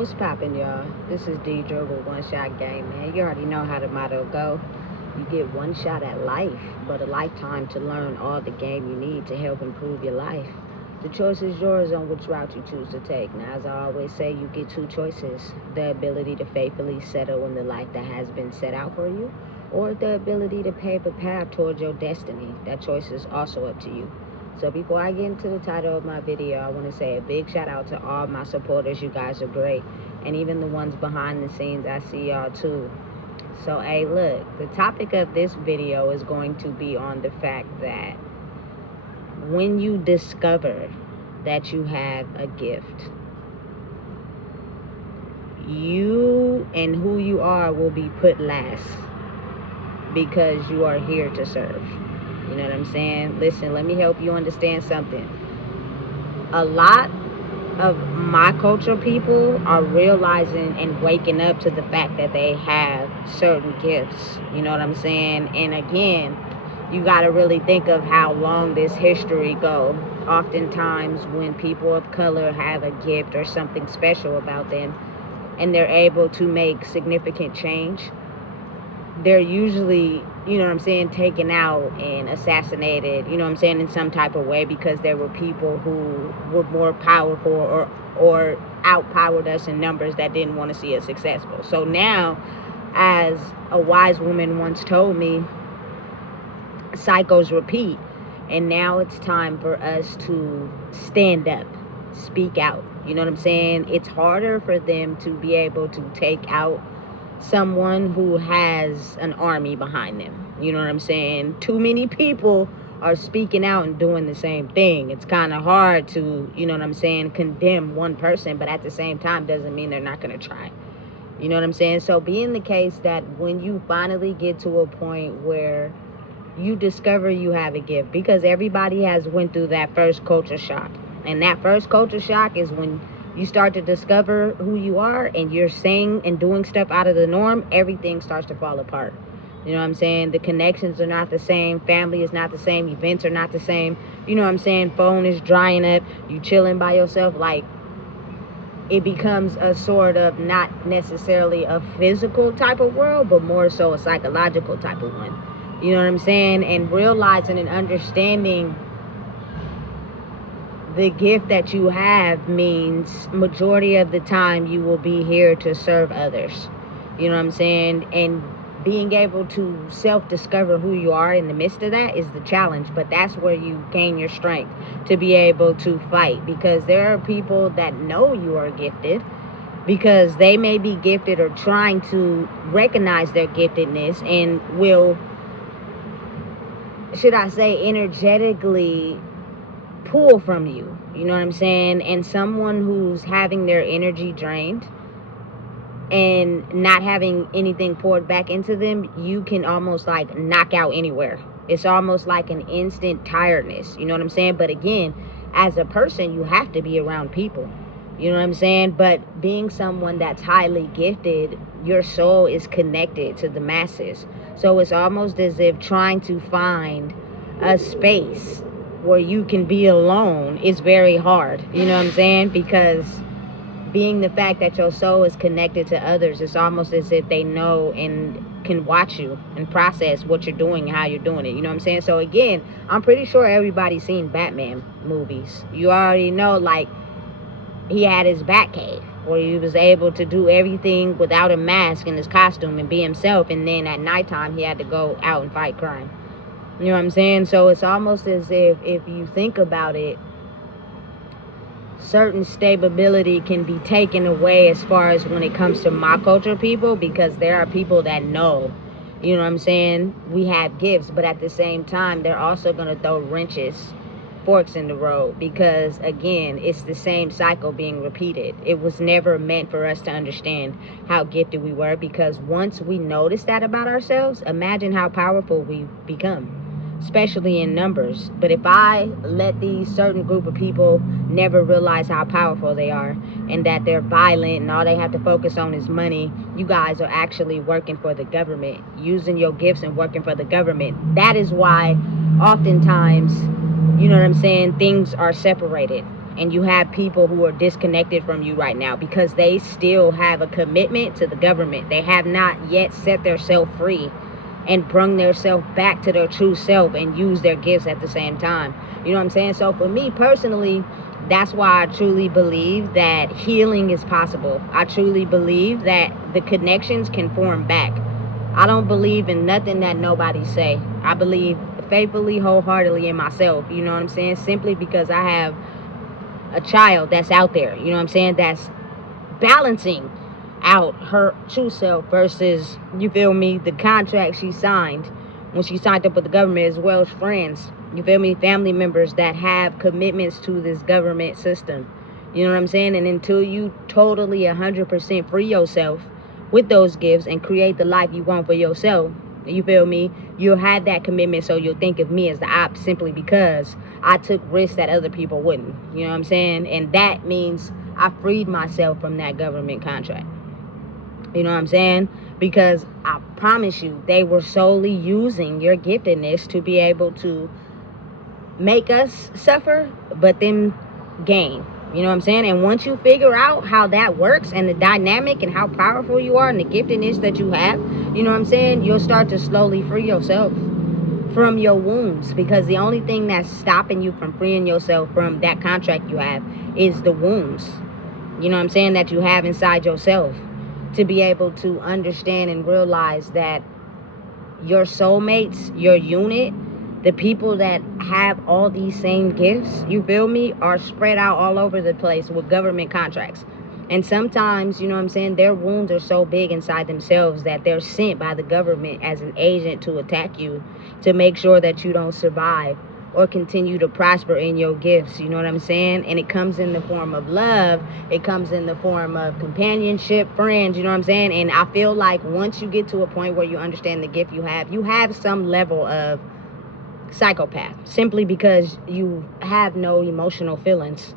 What's poppin', y'all? This is Deidre with One Shot Game, man. You already know how the motto go. You get one shot at life, but a lifetime to learn all the game you need to help improve your life. The choice is yours on which route you choose to take. Now, as I always say, you get two choices. The ability to faithfully settle in the life that has been set out for you, or the ability to pave a path towards your destiny. That choice is also up to you. So before I get into the title of my video, I want to say a big shout out to all my supporters. You guys are great. And even the ones behind the scenes, I see y'all too. So, hey, look, the topic of this video is going to be on the fact that when you discover that you have a gift, you and who you are will be put last because you are here to serve. You know what I'm saying? Listen, let me help you understand something. A lot of my culture people are realizing and waking up to the fact that they have certain gifts. You know what I'm saying? And again, you got to really think of how long this history go. Oftentimes when people of color have a gift or something special about them and they're able to make significant change, they're usually, you know what I'm saying, taken out and assassinated, you know what I'm saying, in some type of way, because there were people who were more powerful or outpowered us in numbers that didn't want to see us successful. So now, as a wise woman once told me, cycles repeat, and now it's time for us to stand up, speak out. You know what I'm saying? It's harder for them to be able to take out someone who has an army behind them. You know what I'm saying? Too many people are speaking out and doing the same thing. It's kind of hard to, you know what I'm saying, condemn one person, but at the same time doesn't mean they're not going to try. You know what I'm saying? So being the case that when you finally get to a point where you discover you have a gift, because everybody has went through that first culture shock, and that first culture shock is when you start to discover who you are and you're saying and doing stuff out of the norm, everything starts to fall apart. You know what I'm saying? The connections are not the same. Family is not the same. Events are not the same. You know what I'm saying? Phone is drying up. You chilling by yourself. Like, it becomes a sort of not necessarily a physical type of world, but more so a psychological type of one. You know what I'm saying? And realizing and understanding the gift that you have means majority of the time you will be here to serve others. You know what I'm saying? And being able to self-discover who you are in the midst of that is the challenge, but that's where you gain your strength to be able to fight, because there are people that know you are gifted because they may be gifted or trying to recognize their giftedness and will, should I say, energetically pull from you. You know what I'm saying? And someone who's having their energy drained and not having anything poured back into them, you can almost like knock out anywhere. It's almost like an instant tiredness. You know what I'm saying? But again, as a person, you have to be around people. You know what I'm saying? But being someone that's highly gifted, your soul is connected to the masses. So it's almost as if trying to find a space where you can be alone is very hard. You know what I'm saying? Because being the fact that your soul is connected to others, it's almost as if they know and can watch you and process what you're doing and how you're doing it. You know what I'm saying? So again, I'm pretty sure everybody's seen Batman movies. You already know, like, he had his Batcave where he was able to do everything without a mask in his costume and be himself, and then at nighttime he had to go out and fight crime. You know what I'm saying? So it's almost as if you think about it, certain stability can be taken away as far as when it comes to my culture people, because there are people that know, you know what I'm saying, we have gifts, but at the same time they're also going to throw wrenches, forks in the road, because again, it's the same cycle being repeated. It was never meant for us to understand how gifted we were, because once we notice that about ourselves, imagine how powerful we become, especially in numbers. But if I let these certain group of people never realize how powerful they are and that they're violent and all they have to focus on is money, you guys are actually working for the government, using your gifts and working for the government. That is why oftentimes, you know what I'm saying, things are separated. and you have people who are disconnected from you right now because they still have a commitment to the government. They have not yet set themselves free and brung themselves back to their true self and use their gifts at the same time. You know what I'm saying? So for me personally, that's why I truly believe that healing is possible. I truly believe that the connections can form back. I don't believe in nothing that nobody say. I believe faithfully, wholeheartedly in myself. You know what I'm saying? Simply because I have a child that's out there, you know what I'm saying, that's balancing out her true self versus, you feel me, the contract she signed when she signed up with the government, as well as friends, you feel me, family members that have commitments to this government system. You know what I'm saying? And until you totally 100% free yourself with those gifts and create the life you want for yourself, you feel me, you'll have that commitment. So you'll think of me as the op simply because I took risks that other people wouldn't. You know what I'm saying? And that means I freed myself from that government contract. You know what I'm saying? Because I promise you, they were solely using your giftedness to be able to make us suffer, but then gain. You know what I'm saying? And once you figure out how that works and the dynamic and how powerful you are and the giftedness that you have, you know what I'm saying, you'll start to slowly free yourself from your wounds, because the only thing that's stopping you from freeing yourself from that contract you have is the wounds, you know what I'm saying, that you have inside yourself, to be able to understand and realize that your soulmates, your unit, the people that have all these same gifts, you feel me, are spread out all over the place with government contracts. And sometimes, you know what I'm saying, their wounds are so big inside themselves that they're sent by the government as an agent to attack you, to make sure that you don't survive or continue to prosper in your gifts. You know what I'm saying? And it comes in the form of love. It comes in the form of companionship, friends, you know what I'm saying? And I feel like once you get to a point where you understand the gift you have some level of psychopath, simply because you have no emotional feelings,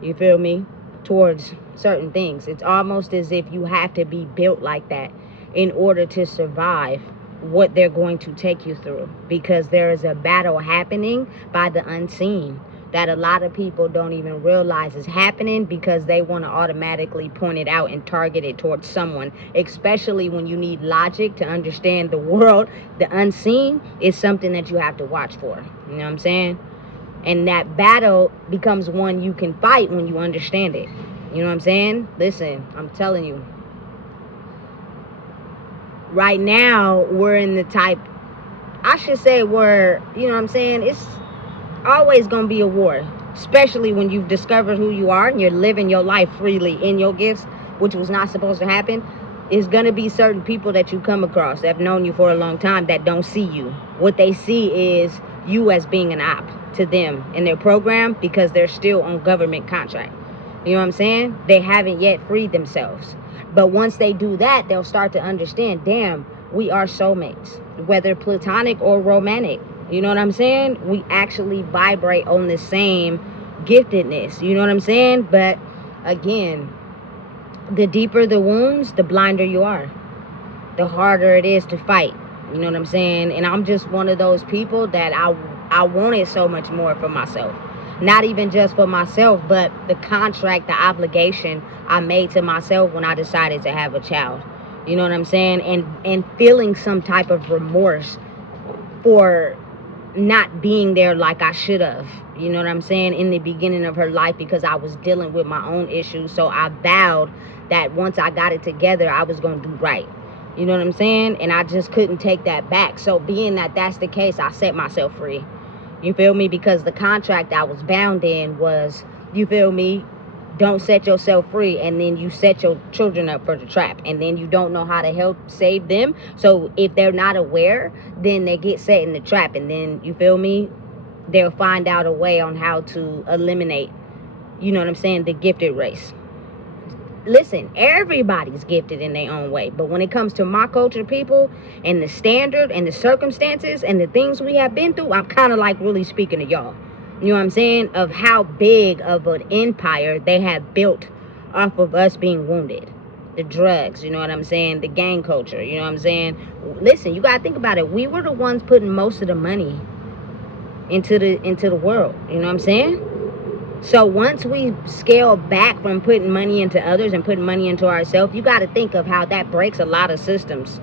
you feel me, towards certain things. It's almost as if you have to be built like that in order to survive what they're going to take you through, because there is a battle happening by the unseen that a lot of people don't even realize is happening, because they want to automatically point it out and target it towards someone, especially when you need logic to understand the world. The unseen is something that you have to watch for, you know what I'm saying? And that battle becomes one you can fight when you understand it. You know what I'm saying? Listen, I'm telling you. Right now, we're in the type, I should say we're, you know what I'm saying? It's always going to be a war. Especially when you've discovered who you are and you're living your life freely in your gifts, which was not supposed to happen. It's going to be certain people that you come across that have known you for a long time that don't see you. What they see is you as being an op to them in their program, because they're still on government contract. You know what I'm saying? They haven't yet freed themselves. But once they do that, they'll start to understand, damn, we are soulmates, whether platonic or romantic. You know what I'm saying? We actually vibrate on the same giftedness. You know what I'm saying? But again, the deeper the wounds, the blinder you are, the harder it is to fight. You know what I'm saying? And I'm just one of those people that I wanted so much more for myself. Not even just for myself, but the contract, the obligation I made to myself when I decided to have a child. You know what I'm saying? And feeling some type of remorse for not being there like I should have. You know what I'm saying? In the beginning of her life, because I was dealing with my own issues. So I vowed that once I got it together, I was going to do right. You know what I'm saying? And I just couldn't take that back. So being that that's the case, I set myself free. You feel me? Because the contract I was bound in was, you feel me, don't set yourself free, and then you set your children up for the trap, and then you don't know how to help save them. So if they're not aware, then they get set in the trap, and then, you feel me, they'll find out a way on how to eliminate, you know what I'm saying, the gifted race. Listen, everybody's gifted in their own way, but when it comes to my culture, people, and the standard and the circumstances and the things we have been through, I'm kind of like really speaking to y'all. You know what I'm saying? Of how big of an empire they have built off of us being wounded. The drugs, you know what I'm saying? The gang culture, you know what I'm saying? Listen, you gotta think about it. We were the ones putting most of the money into the world, you know what I'm saying? So once we scale back from putting money into others and putting money into ourselves, you got to think of how that breaks a lot of systems.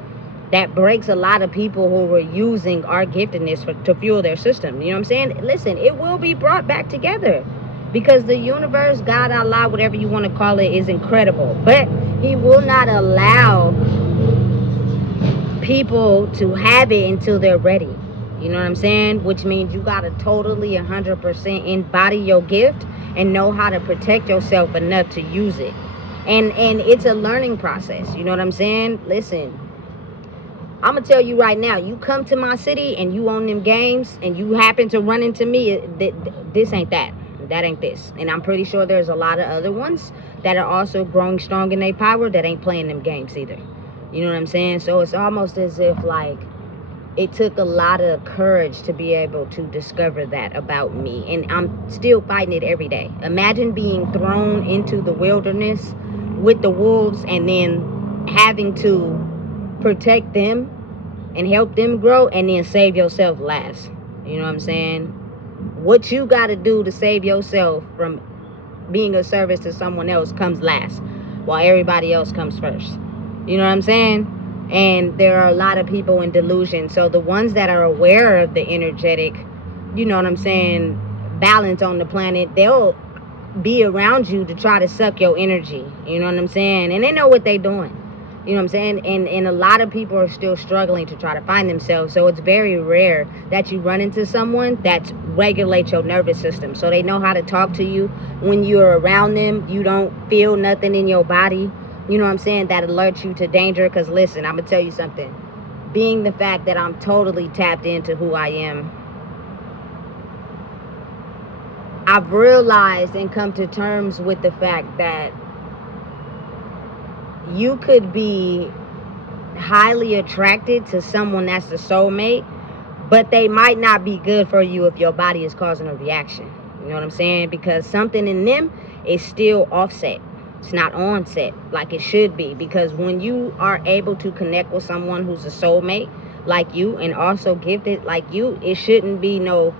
That breaks a lot of people who were using our giftedness to fuel their system. You know what I'm saying? Listen, it will be brought back together, because the universe, God, Allah, whatever you want to call it, is incredible. But He will not allow people to have it until they're ready. You know what I'm saying? Which means you got to totally 100% embody your gift and know how to protect yourself enough to use it. And it's a learning process. You know what I'm saying? Listen, I'm going to tell you right now, you come to my city and you own them games and you happen to run into me, this ain't that. That ain't this. And I'm pretty sure there's a lot of other ones that are also growing strong in their power that ain't playing them games either. You know what I'm saying? So it's almost as if, like, it took a lot of courage to be able to discover that about me. And I'm still fighting it every day. Imagine being thrown into the wilderness with the wolves and then having to protect them and help them grow and then save yourself last. You know what I'm saying? What you got to do to save yourself from being a service to someone else comes last, while everybody else comes first. You know what I'm saying? And there are a lot of people in delusion. So the ones that are aware of the energetic, you know what I'm saying, balance on the planet, they'll be around you to try to suck your energy. You know what I'm saying? And they know what they're doing. You know what I'm saying? And a lot of people are still struggling to try to find themselves. So it's very rare that you run into someone that regulates your nervous system. So they know how to talk to you. When you're around them, you don't feel nothing in your body. You know what I'm saying? That alerts you to danger. Because listen, I'm going to tell you something. Being the fact that I'm totally tapped into who I am, I've realized and come to terms with the fact that you could be highly attracted to someone that's the soulmate, but they might not be good for you if your body is causing a reaction. You know what I'm saying? Because something in them is still offset. It's not onset like it should be. Because when you are able to connect with someone who's a soulmate like you and also gifted like you, it shouldn't be no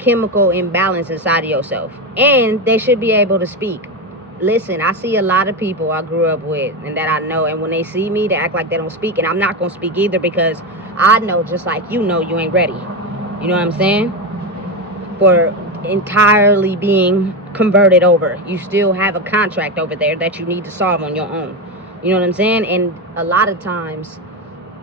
chemical imbalance inside of yourself. And they should be able to speak. Listen, I see a lot of people I grew up with and that I know, and when they see me, they act like they don't speak, and I'm not going to speak either, because I know, just like you know, you ain't ready. You know what I'm saying? For entirely being converted over. You still have a contract over there that you need to solve on your own. You know what I'm saying? And a lot of times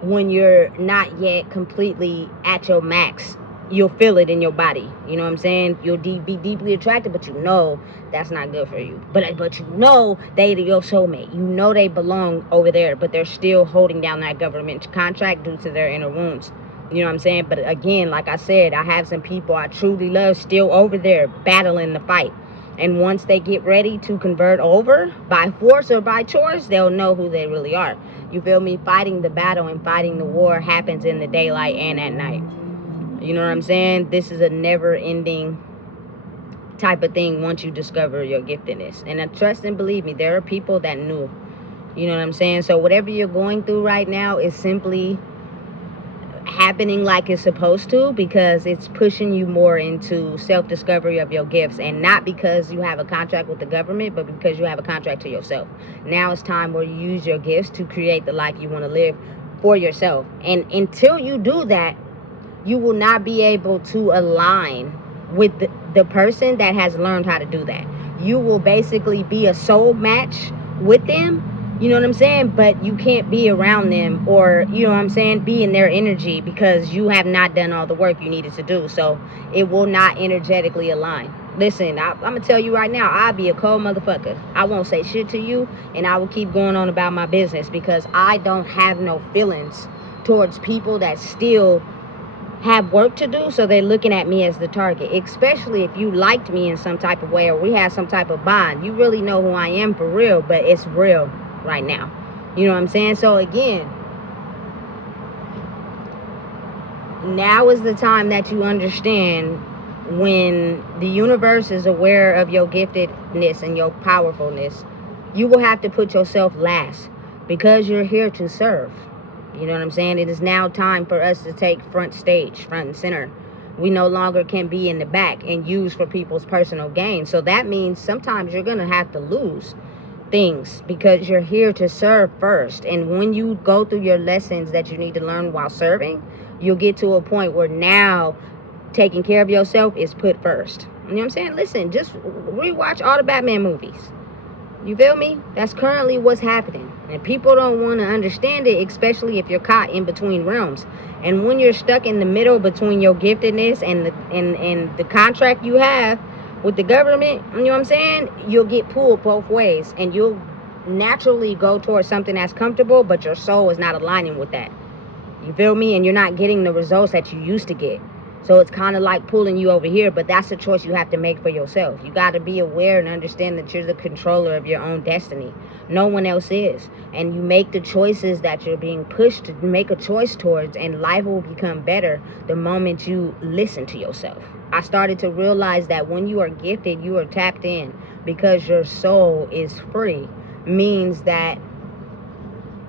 when you're not yet completely at your max, you'll feel it in your body. You know what I'm saying? You'll be deeply attracted, but you know that's not good for you. But you know they your soulmate. You know they belong over there, but they're still holding down that government contract due to their inner wounds. You know what I'm saying? But again, like I said, I have some people I truly love still over there battling the fight. And once they get ready to convert over by force or by choice, they'll know who they really are. You feel me? Fighting the battle and fighting the war happens in the daylight and at night. You know what I'm saying? This is a never-ending type of thing once you discover your giftedness. And trust and believe me, there are people that knew. You know what I'm saying? So whatever you're going through right now is simply happening like it's supposed to, because it's pushing you more into self-discovery of your gifts, and not because you have a contract with the government, but because you have a contract to yourself. Now it's time where you use your gifts to create the life you want to live for yourself. And until you do that, you will not be able to align with the person that has learned how to do that. You will basically be a soul match with them. You know what I'm saying? But you can't be around them, or, you know what I'm saying, be in their energy, because you have not done all the work you needed to do. So it will not energetically align. Listen, I'm going to tell you right now, I'll be a cold motherfucker. I won't say shit to you, and I will keep going on about my business, because I don't have no feelings towards people that still have work to do, so they're looking at me as the target. Especially if you liked me in some type of way, or we had some type of bond. You really know who I am for real, but it's real right now. You know what I'm saying? So again, now is the time that you understand, when the universe is aware of your giftedness and your powerfulness, you will have to put yourself last, because you're here to serve. You know what I'm saying? It is now time for us to take front stage, front and center. We no longer can be in the back and used for people's personal gain. So that means sometimes you're going to have to lose things because you're here to serve first. And when you go through your lessons that you need to learn while serving, you'll get to a point where now taking care of yourself is put first. You know what I'm saying? Listen, just rewatch all the Batman movies. You feel me? That's currently what's happening. And people don't want to understand it, especially if you're caught in between realms. And when you're stuck in the middle between your giftedness and the contract you have with the government, you know what I'm saying? You'll get pulled both ways. And you'll naturally go towards something that's comfortable, but your soul is not aligning with that. You feel me? And you're not getting the results that you used to get. So it's kind of like pulling you over here, but that's a choice you have to make for yourself. You got to be aware and understand that you're the controller of your own destiny. No one else is. And you make the choices that you're being pushed to make a choice towards, and life will become better the moment you listen to yourself. I started to realize that when you are gifted, you are tapped in because your soul is free. Means that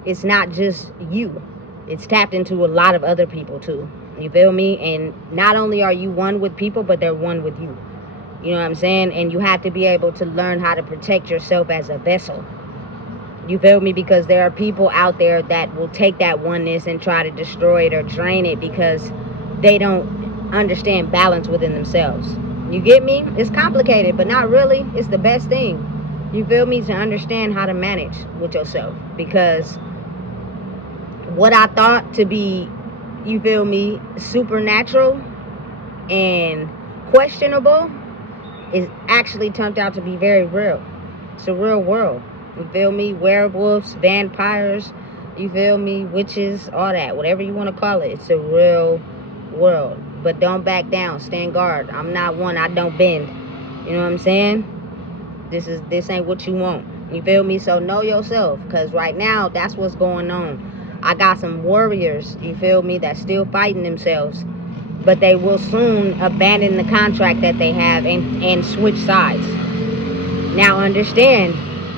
it's not just you. It's tapped into a lot of other people too. You feel me? And not only are you one with people, but they're one with you. You know what I'm saying? And you have to be able to learn how to protect yourself as a vessel. You feel me? Because there are people out there that will take that oneness and try to destroy it or drain it because they don't understand balance within themselves. You get me? It's complicated, but not really. It's the best thing. You feel me? To understand how to manage with yourself. Because what I thought to be, you feel me, supernatural and questionable is actually turned out to be very real. It's a real world. You feel me? Werewolves, vampires, you feel me? Witches, all that. Whatever you want to call it. It's a real world. But don't back down. Stand guard. I'm not one. I don't bend. You know what I'm saying? This ain't what you want. You feel me? So know yourself. Because right now, that's what's going on. I got some warriors, you feel me, that's still fighting themselves. But they will soon abandon the contract that they have and switch sides. Now understand,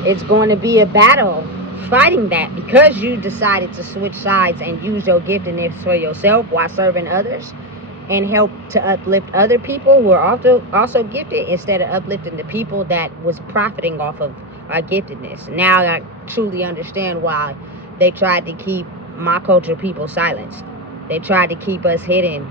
it's going to be a battle fighting that because you decided to switch sides and use your giftedness for yourself while serving others and help to uplift other people who are also gifted instead of uplifting the people that was profiting off of our giftedness. Now I truly understand why they tried to keep my culture people silenced. They tried to keep us hidden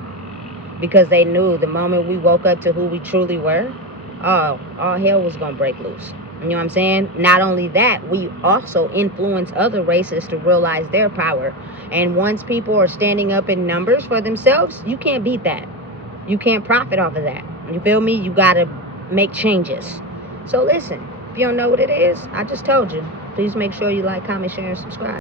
because they knew the moment we woke up to who we truly were, all hell was going to break loose. You know what I'm saying? Not only that, we also influence other races to realize their power. And once people are standing up in numbers for themselves, you can't beat that. You can't profit off of that. You feel me? You got to make changes. So listen, if you don't know what it is, I just told you. Please make sure you like, comment, share, and subscribe.